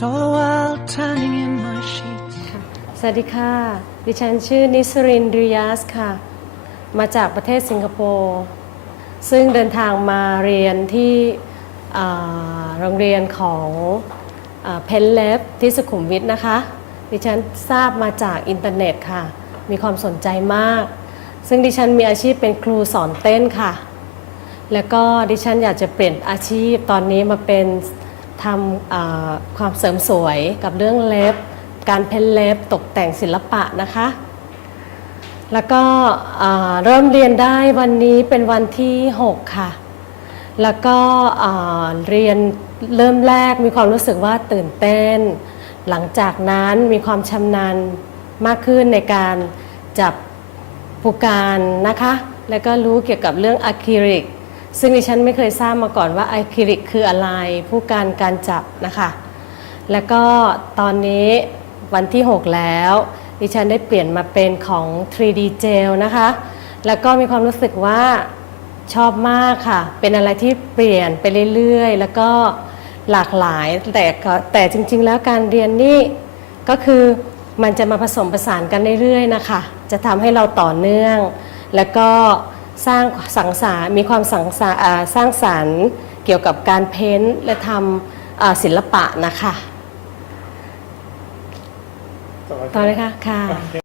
saw a while turning in my sheets. สวัสดีค่ะ ดิฉันชื่อนิสรินดริยาสค่ะ มาจากประเทศสิงคโปร์ ซึ่งเดินทางมาเรียนที่โรงเรียนของเพนเลฟที่สุขุมวิทนะคะ ดิฉันทราบมาจากอินเทอร์เน็ตค่ะ มีความสนใจมาก ซึ่งดิฉันมีอาชีพเป็นครูสอนเต้นค่ะ แล้วก็ดิฉันอยากจะเปลี่ยนอาชีพตอนนี้มาเป็น ทำความเสริมสวยกับเรื่องเล็บ การเพ้นเล็บตกแต่งศิลปะนะคะ แล้วก็เริ่มเรียนได้วันนี้เป็นวันที่ 6 ค่ะ แล้วก็เรียนเริ่มแรกมีความรู้สึกว่าตื่นเต้น หลังจากนั้นมีความชำนาญมากขึ้นในการจับผู้การนะคะ แล้วก็รู้เกี่ยวกับเรื่องอะคริลิก ซึ่งดิฉันไม่เคยทราบมาก่อนว่าอะคริลิกคืออะไร ผู้การการจับนะคะ แล้วก็ตอนนี้วันที่ 6 แล้ว ดิฉันได้เปลี่ยนมาเป็นของ 3D Gel นะคะ แล้วก็มีความรู้สึกว่าชอบมากค่ะ เป็นอะไรที่เปลี่ยนไปเรื่อยๆ แล้วก็หลากหลายแต่แต่จริง ๆ แล้วการเรียนนี่ก็คือมันจะมาผสมผสานกันเรื่อยๆนะคะ จะทำให้เราต่อเนื่อง แล้วก็ สร้างสังสารค์มีความสังสารค์อ่าสร้างสรรค์เกี่ยวกับการเพ้นท์และทำอ่าศิลปะนะคะต่อเลยค่ะค่ะ